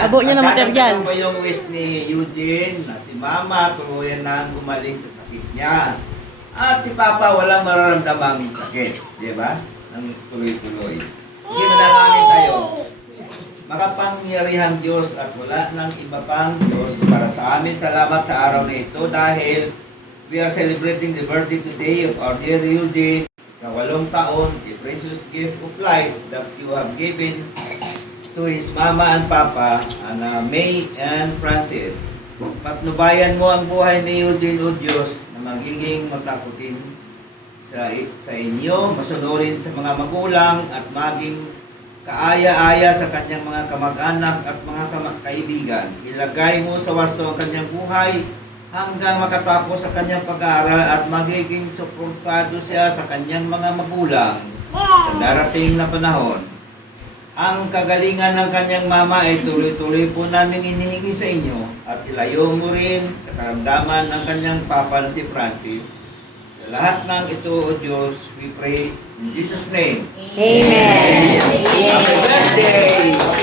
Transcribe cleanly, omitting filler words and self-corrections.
Abo niya na material. Abo yung wish ni Eugene na si Mama tuluyan na gumaling sa sakit niya. At si Papa walang mararamdamang sakit. Di ba? Nang tuloy-tuloy. Hindi manalangin tayo. Makapangyarihan Diyos at wala nang iba pang Diyos para sa amin. Salamat sa araw na ito dahil we are celebrating the birthday today of our dear Eugene. Sa 8 taon, a precious gift of life that you have given to his Mama and Papa, May and Francis. Patnubayan mo ang buhay ni Eugene, O Diyos, na magiging matakutin sa inyo, masunurin sa mga magulang at maging kaaya-aya sa kanyang mga kamag-anak at mga kaibigan. Ilagay mo sa wasto ang kanyang buhay hanggang makatapos sa kanyang pag-aaral at magiging suportado siya sa kanyang mga magulang sa darating na panahon. Ang kagalingan ng kanyang mama ay tuloy-tuloy po namin inihingi sa inyo at ilayo mo rin sa karamdaman ng kanyang papa na si Francis. Sa lahat ng ito, O Diyos, we pray in Jesus' name. Amen. Happy birthday!